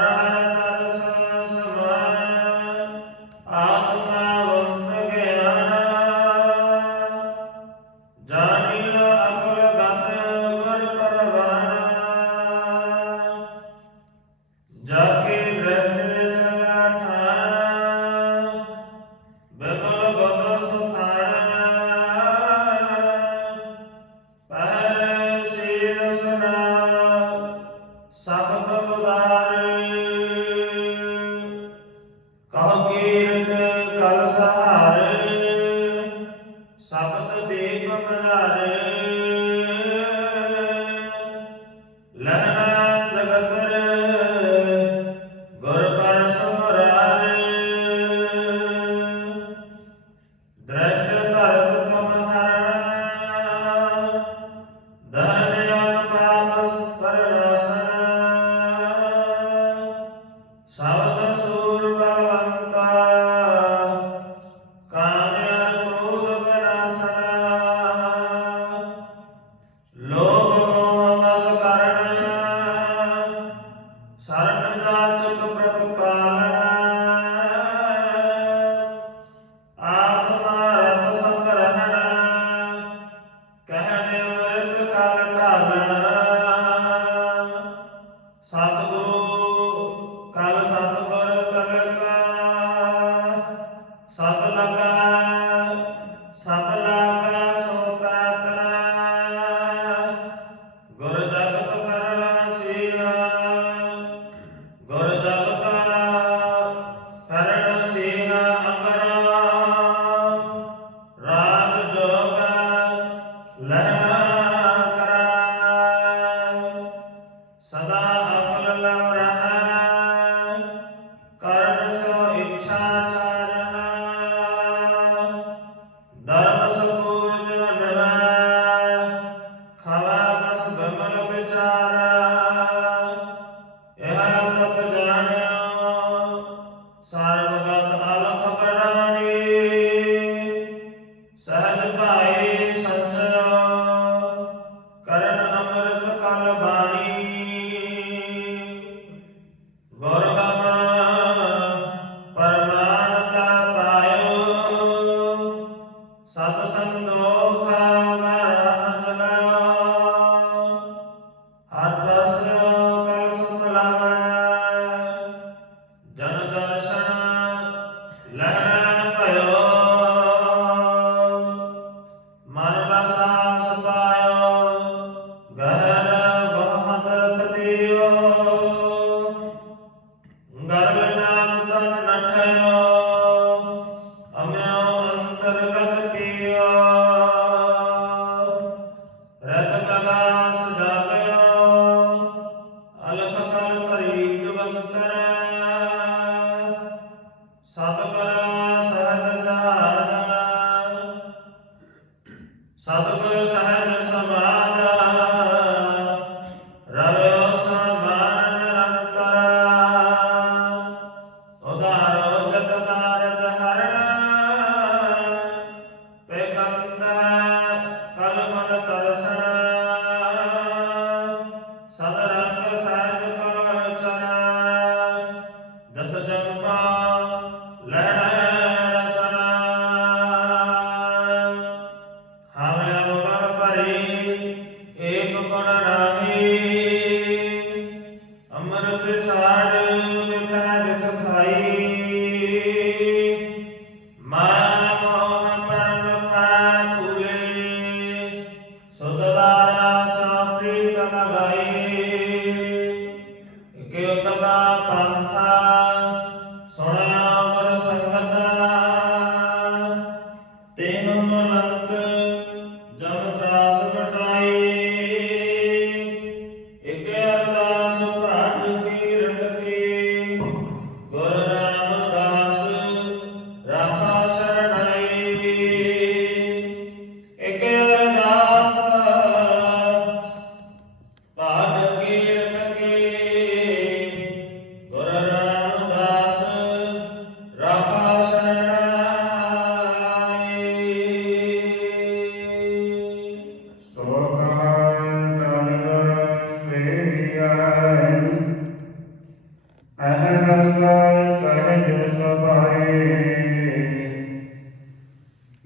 Amém.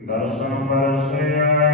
ਦਰਸ਼ਨ ਪਰਸਿਆ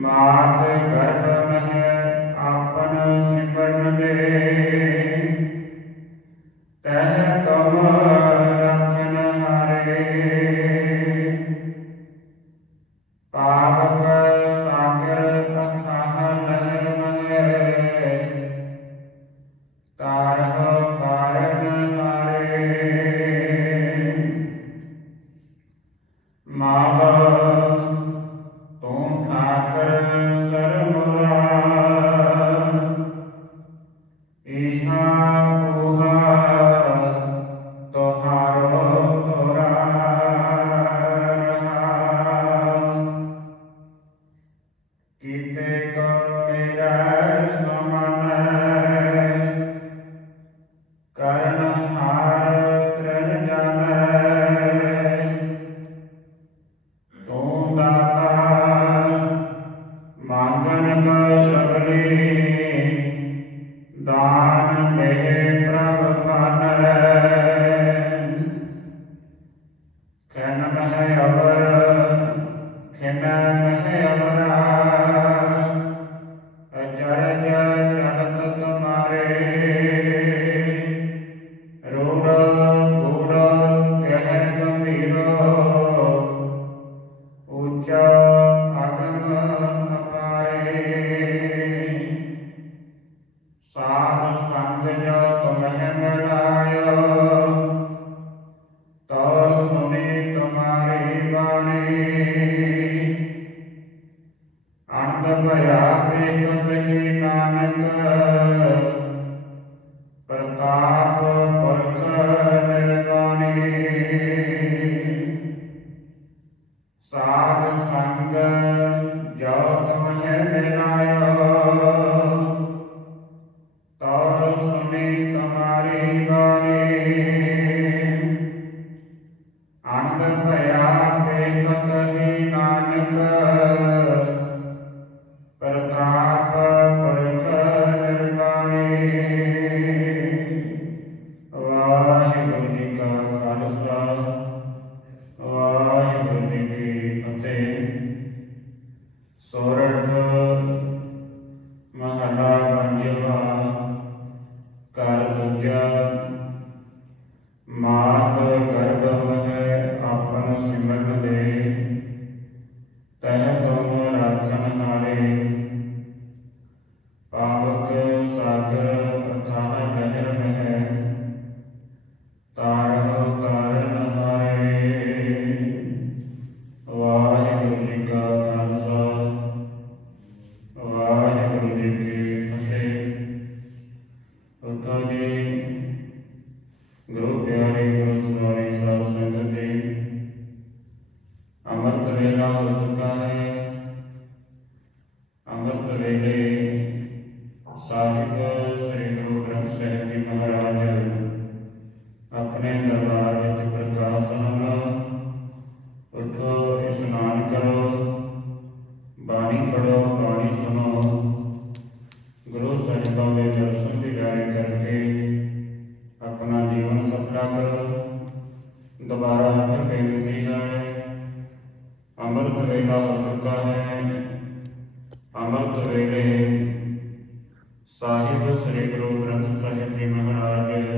ਮਾਤ ਗਰਭ ਮਹਿ ਆਪਨ ਸਿਮਰਨ ਦੇ। ਤਹ ਕਮ ਰਖਨ ਹਾਰੇ। ਪਾਵਕ ਸਾਗਰ ਪਖਾਹ ਲਹਿਰ ਮਹਿ। ਤਾਰਹ ਕਾਰਨ ਹਾਰੇ। ਮਾਵਾ แต่ ਕਰੋ ਦੁਬਾਰਾ ਫਿਰ ਬੇਨਤੀ ਹੈ ਅੰਮ੍ਰਿਤ ਵੇਲਾ ਹੋ ਚੁੱਕਾ ਹੈ। ਅੰਮ੍ਰਿਤ ਵੇਲੇ ਸਾਹਿਬ ਸ੍ਰੀ ਗੁਰੂ ਗ੍ਰੰਥ ਸਾਹਿਬ ਜੀ ਮਹਾਰਾਜ